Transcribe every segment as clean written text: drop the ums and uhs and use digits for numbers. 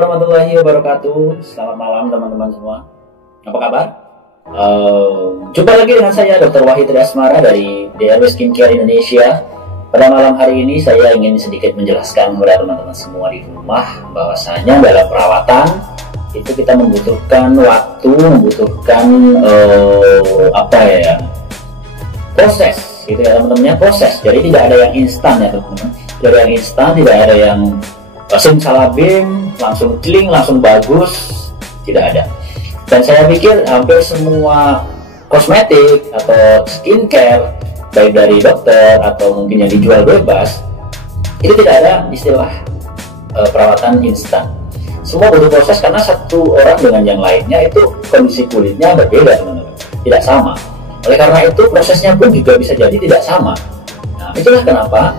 warahmatullahi wabarakatuh. Selamat malam teman-teman semua. Apa kabar? Jumpa lagi dengan saya Dr. Wahid Asmara dari DRW Skincare Indonesia. Pada malam hari ini saya ingin sedikit menjelaskan kepada teman-teman semua di rumah bahwasanya dalam perawatan itu kita membutuhkan waktu, membutuhkan proses, gitu ya teman-temannya, proses. Jadi tidak ada yang instan ya teman-teman. Tidak ada yang instan, tidak ada yang simsalabim, langsung cling, langsung bagus, tidak ada. Dan saya pikir hampir semua kosmetik atau skincare, baik dari dokter atau mungkin yang dijual bebas, itu tidak ada istilah perawatan instan. Semua butuh proses karena satu orang dengan yang lainnya itu kondisi kulitnya berbeda teman-teman, tidak sama. Oleh karena itu prosesnya pun juga bisa jadi tidak sama. Nah, itulah kenapa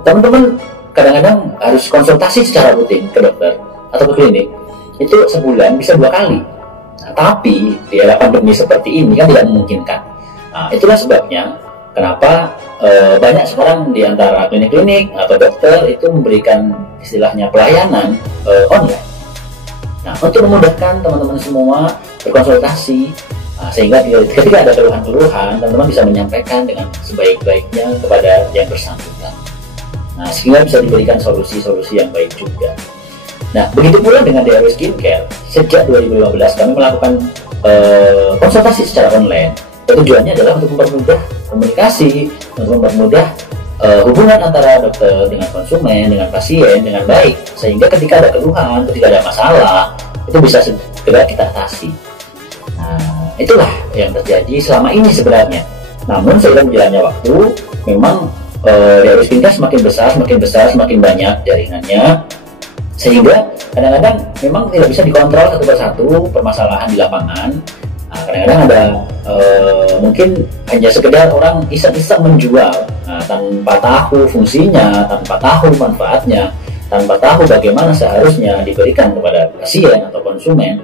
teman-teman kadang-kadang harus konsultasi secara rutin ke dokter atau ke klinik. Itu sebulan bisa 2 kali. Nah, tapi di era pandemi seperti ini kan tidak memungkinkan. Nah, itulah sebabnya kenapa banyak sekarang di antara klinik-klinik atau dokter itu memberikan istilahnya pelayanan online. Nah, untuk memudahkan teman-teman semua berkonsultasi, sehingga ketika ada keluhan-keluhan, teman-teman bisa menyampaikan dengan sebaik-baiknya kepada yang bersangkutan. Nah, sehingga bisa diberikan solusi-solusi yang baik juga. Nah, begitu pula dengan DRW Skincare. Sejak 2015 kami melakukan konsultasi secara online. Tujuannya adalah untuk mempermudah komunikasi, untuk mempermudah hubungan antara dokter dengan konsumen, dengan pasien dengan baik, sehingga ketika ada keluhan, ketika ada masalah, itu bisa segera kita atasi. Nah, itulah yang terjadi selama ini sebenarnya. Namun seiring berjalannya waktu, memang DRW Skincare semakin besar, semakin banyak jaringannya, sehingga kadang-kadang memang tidak bisa dikontrol satu persatu permasalahan di lapangan. Nah, kadang-kadang ada mungkin hanya sekedar orang iseng-iseng menjual, tanpa tahu fungsinya, tanpa tahu manfaatnya, tanpa tahu bagaimana seharusnya diberikan kepada pasien atau konsumen,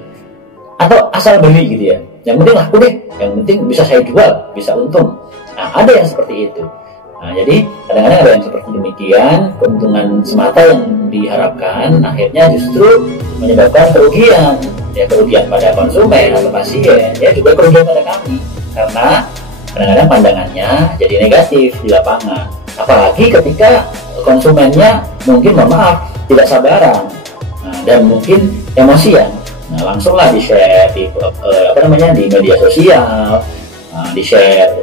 atau asal beli gitu ya. Yang penting laku deh, yang penting bisa saya jual, bisa untung. Nah, ada yang seperti itu. Nah, jadi kadang-kadang ada yang seperti demikian, keuntungan semata yang diharapkan akhirnya justru menyebabkan kerugian, ya kerugian pada konsumen atau pasien, ya juga kerugian pada kami, karena kadang-kadang pandangannya jadi negatif di lapangan, apalagi ketika konsumennya mungkin tidak sabaran, dan mungkin emosian. Nah, langsunglah di-share di di media sosial, di-share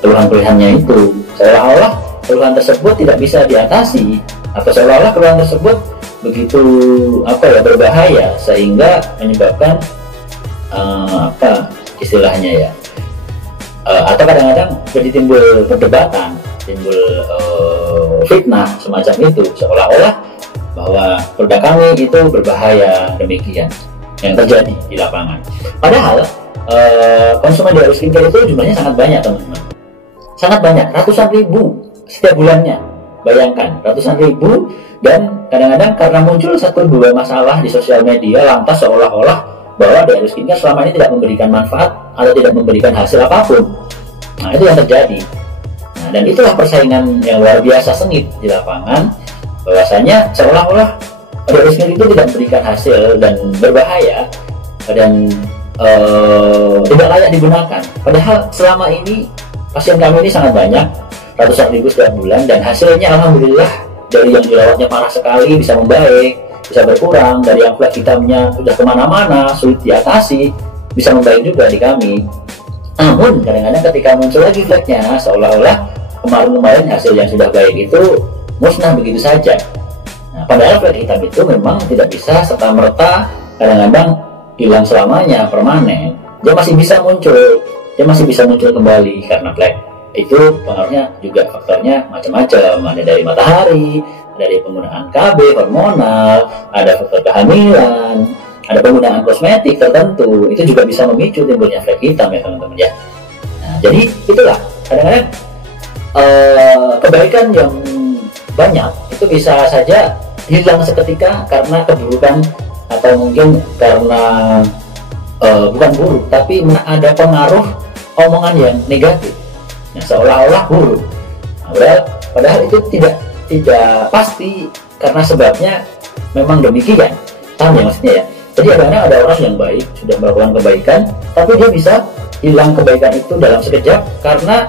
keluhan-keluhannya itu, seolah-olah keluhan tersebut tidak bisa diatasi, atau seolah-olah keluhan tersebut begitu berbahaya sehingga menyebabkan istilahnya ya, atau kadang-kadang jadi timbul perdebatan, timbul fitnah semacam itu, seolah-olah bahwa produk kami itu berbahaya, demikian yang terjadi di lapangan. Padahal konsumen DRW Skincare itu jumlahnya sangat banyak teman-teman, sangat banyak, ratusan ribu setiap bulannya. Bayangkan, ratusan ribu, dan kadang-kadang karena muncul 1-2 masalah di sosial media, lantas seolah-olah bahwa DRW Skincare selama ini tidak memberikan manfaat atau tidak memberikan hasil apapun. Nah, itu yang terjadi. Nah, dan itulah persaingan yang luar biasa sengit di lapangan, bahwasanya seolah-olah DRW Skincare itu tidak memberikan hasil dan berbahaya dan tidak layak digunakan. Padahal selama ini pasien kami ini sangat banyak, ratusan ribu setiap bulan, dan hasilnya alhamdulillah dari yang dirawatnya parah sekali bisa membaik, bisa berkurang, dari yang flek hitamnya sudah kemana-mana sulit diatasi bisa membaik juga di kami. Namun kadang-kadang ketika muncul lagi fleknya, seolah-olah kemarin-kemarin hasil yang sudah baik itu musnah begitu saja. Nah, padahal flek hitam itu memang tidak bisa serta-merta kadang-kadang hilang selamanya, permanen. Dia masih bisa muncul kembali, karena flek itu pengaruhnya juga faktornya macam-macam, ada dari matahari, ada dari penggunaan KB, hormonal, ada faktor kehamilan, ada penggunaan kosmetik tertentu, itu juga bisa memicu timbulnya flek hitam ya teman-teman ya. Nah, jadi itulah kadang-kadang kebaikan yang banyak itu bisa saja hilang seketika karena keburukan, atau mungkin karena bukan buruk, tapi ada pengaruh omongan yang negatif. Nah, seolah-olah buruk. Nah, padahal itu tidak pasti, karena sebabnya memang demikian. Paham ya maksudnya ya? Jadi kadang-kadang ada orang yang baik, sudah melakukan kebaikan, tapi dia bisa hilang kebaikan itu dalam sekejap karena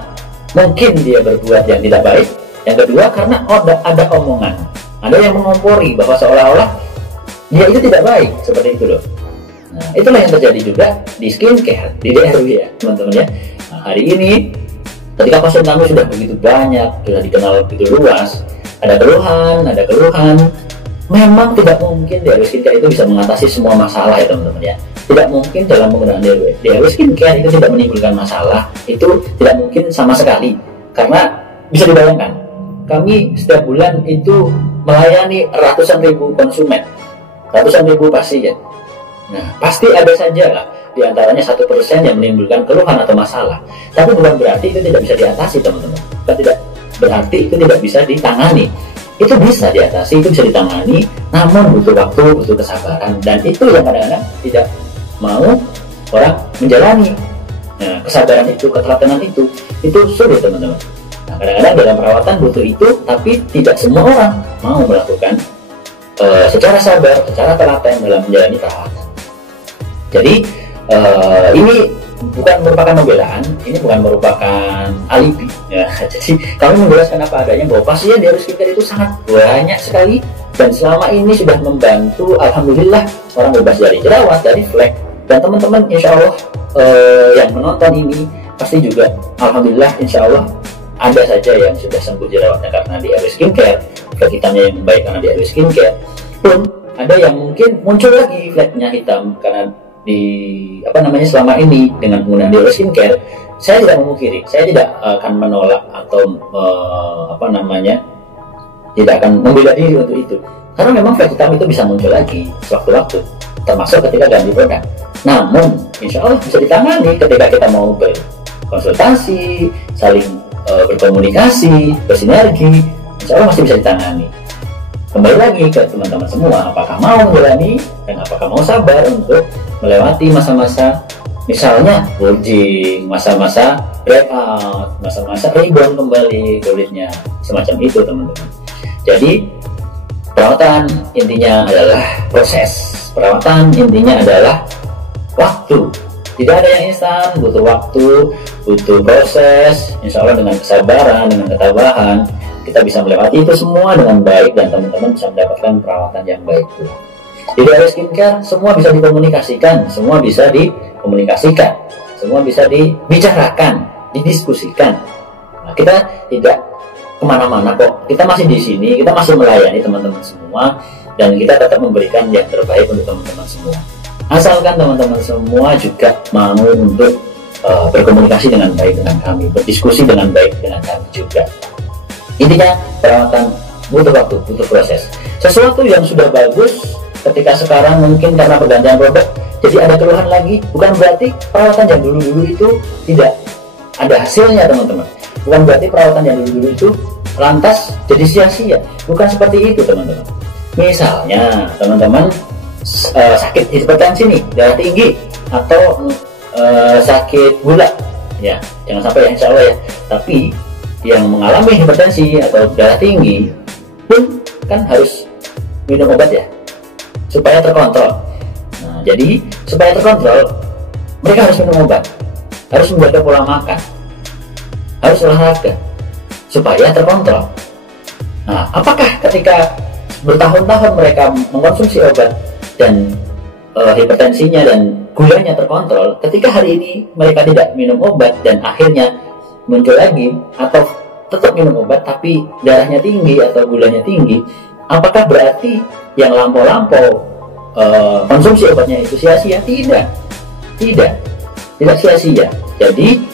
mungkin dia berbuat yang tidak baik. Yang kedua, karena ada omongan, ada yang mengompori bahwa seolah-olah dia itu tidak baik, seperti itu loh. Nah, itulah yang terjadi juga di skincare, di DRW ya teman-teman ya. Nah, hari ini ketika pasien kami sudah begitu banyak, sudah dikenal begitu luas, ada keluhan, memang tidak mungkin DRW skincare itu bisa mengatasi semua masalah ya teman-teman ya. Tidak mungkin dalam penggunaan DRW skincare itu tidak menimbulkan masalah, itu tidak mungkin sama sekali. Karena bisa dibayangkan, kami setiap bulan itu melayani ratusan ribu konsumen, ratusan ribu pasien. Nah, pasti ada saja lah di antaranya 1% yang menimbulkan keluhan atau masalah. Tapi bukan berarti itu tidak bisa diatasi teman-teman. Tidak berarti itu tidak bisa ditangani. Itu bisa diatasi, itu bisa ditangani, namun butuh waktu, butuh kesabaran, dan itu yang kadang-kadang tidak mau orang menjalani. Nah, kesabaran itu, ketelatenan itu sulit teman-teman. Nah, kadang-kadang dalam perawatan butuh itu, tapi tidak semua orang mau melakukan secara sabar, secara telaten dalam menjalani perawatan. Jadi ini bukan merupakan pembelaan, ini bukan merupakan alibi ya. Jadi kami menjelaskan apa adanya bahwa pasien DRW skincare itu sangat banyak sekali, dan selama ini sudah membantu alhamdulillah orang bebas dari jerawat, dari flek, dan teman-teman insya Allah yang menonton ini pasti juga alhamdulillah insya Allah ada saja yang sudah sembuh jerawatnya karena DRW skincare, flek hitamnya yang baik karena DRW skincare, pun ada yang mungkin muncul lagi fleknya hitam karena selama ini dengan penggunaan DRW skincare. Saya tidak memungkiri, saya tidak akan menolak atau tidak akan membela diri untuk itu, karena memang flek hitam itu bisa muncul lagi sewaktu-waktu, termasuk ketika ganti produk. Namun insya Allah bisa ditangani ketika kita mau berkonsultasi, saling berkomunikasi, bersinergi, insya Allah masih bisa ditangani. Kembali lagi ke teman-teman semua, apakah mau menjalani dan apakah mau sabar untuk melewati masa-masa misalnya bulging, masa-masa breakout, masa-masa rebound kembali kulitnya, semacam itu teman-teman. Jadi perawatan intinya adalah proses, perawatan intinya adalah waktu. Tidak ada yang instan, butuh waktu, butuh proses. Insya Allah dengan kesabaran, dengan ketabahan, kita bisa melewati itu semua dengan baik, dan teman-teman bisa mendapatkan perawatan yang baik pula. Di DRW skincare semua bisa dikomunikasikan, semua bisa dibicarakan, didiskusikan. Nah, kita tidak kemana-mana kok, kita masih di sini, kita masih melayani teman-teman semua, dan kita tetap memberikan yang terbaik untuk teman-teman semua. Asalkan teman-teman semua juga mau untuk berkomunikasi dengan baik dengan kami, berdiskusi dengan baik dengan kami juga. Intinya perawatan butuh waktu, butuh proses. Sesuatu yang sudah bagus ketika sekarang mungkin karena pergantian produk jadi ada keluhan lagi, bukan berarti perawatan yang dulu-dulu itu tidak ada hasilnya teman-teman. Bukan berarti perawatan yang dulu-dulu itu lantas jadi sia-sia, bukan seperti itu teman-teman. Misalnya teman-teman sakit hipertensi nih, darah tinggi, atau sakit gula ya, jangan sampai ya insya Allah ya. Tapi yang mengalami hipertensi atau darah tinggi pun kan harus minum obat ya, supaya terkontrol. Nah, jadi supaya terkontrol mereka harus minum obat, harus menjaga pola makan, harus olahraga supaya terkontrol. Nah, apakah ketika bertahun-tahun mereka mengkonsumsi obat dan hipertensinya dan gulanya terkontrol, ketika hari ini mereka tidak minum obat dan akhirnya muncul lagi, atau tetap minum obat tapi darahnya tinggi atau gulanya tinggi, apakah berarti yang lampau-lampau konsumsi obatnya itu sia-sia? Tidak sia-sia. Jadi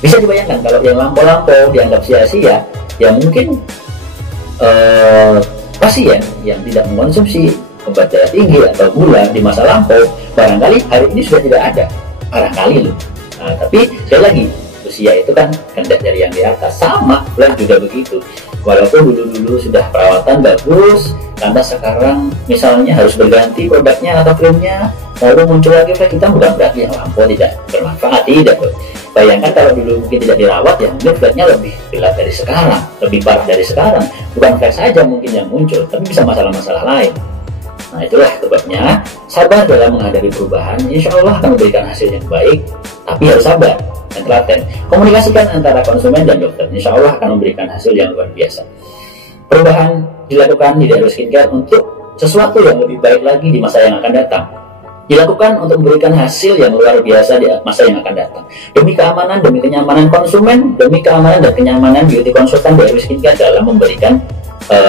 bisa dibayangkan kalau yang lampau-lampau dianggap sia-sia, ya mungkin pasien yang tidak mengkonsumsi obat darah tinggi atau gula di masa lampau barangkali hari ini sudah tidak ada, barangkali loh. Nah, tapi sekali lagi, usia itu kan kehendak dari yang di atas. Sama bulan juga begitu, walaupun dulu sudah perawatan bagus, lantas sekarang misalnya harus berganti produknya atau krimnya, lalu muncul lagi flek hitam, bukan berarti yang lampu tidak bermanfaat, tidak. Bayangkan kalau dulu mungkin tidak dirawat, ya mungkin fleknya lebih gelap dari sekarang, lebih parah dari sekarang. Bukan flek saja mungkin yang muncul, tapi bisa masalah-masalah lain. Nah, itulah sebabnya sabar dalam menghadapi perubahan. Insya Allah akan memberikan hasil yang baik, tapi harus sabar dan telaten. Komunikasikan antara konsumen dan dokter, insya Allah akan memberikan hasil yang luar biasa. Perubahan dilakukan di Dairul Skincare untuk sesuatu yang lebih baik lagi di masa yang akan datang. Dilakukan untuk memberikan hasil yang luar biasa di masa yang akan datang. Demi keamanan, demi kenyamanan konsumen, demi keamanan dan kenyamanan beauty konsultan Dairul Skincare dalam memberikan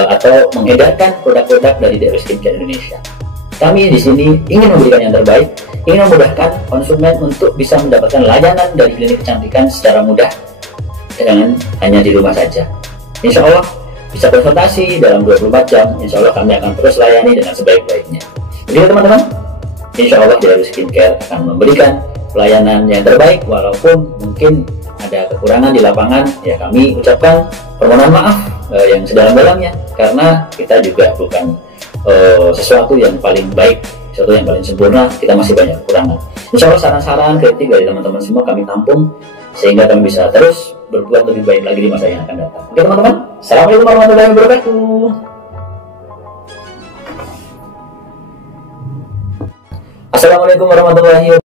atau mengedarkan produk-produk dari Dairul Skincare Indonesia. Kami di sini ingin memberikan yang terbaik, ingin memudahkan konsumen untuk bisa mendapatkan layanan dari klinik kecantikan secara mudah dengan hanya di rumah saja. Insya Allah bisa konsultasi dalam 24 jam. Insya Allah kami akan terus layani dengan sebaik-baiknya. Jadi teman-teman, insya Allah Dairul Skincare akan memberikan pelayanan yang terbaik, walaupun mungkin ada kekurangan di lapangan. Ya, kami ucapkan permohonan maaf yang sedalam-dalamnya, karena kita juga bukan sesuatu yang paling baik, sesuatu yang paling sempurna. Kita masih banyak kekurangan. Insya Allah saran-saran, kritik dari teman-teman semua kami tampung, sehingga kami bisa terus berbuat lebih baik lagi di masa yang akan datang. Oke teman-teman, assalamualaikum warahmatullahi wabarakatuh. Assalamualaikum warahmatullahi wabarakatuh.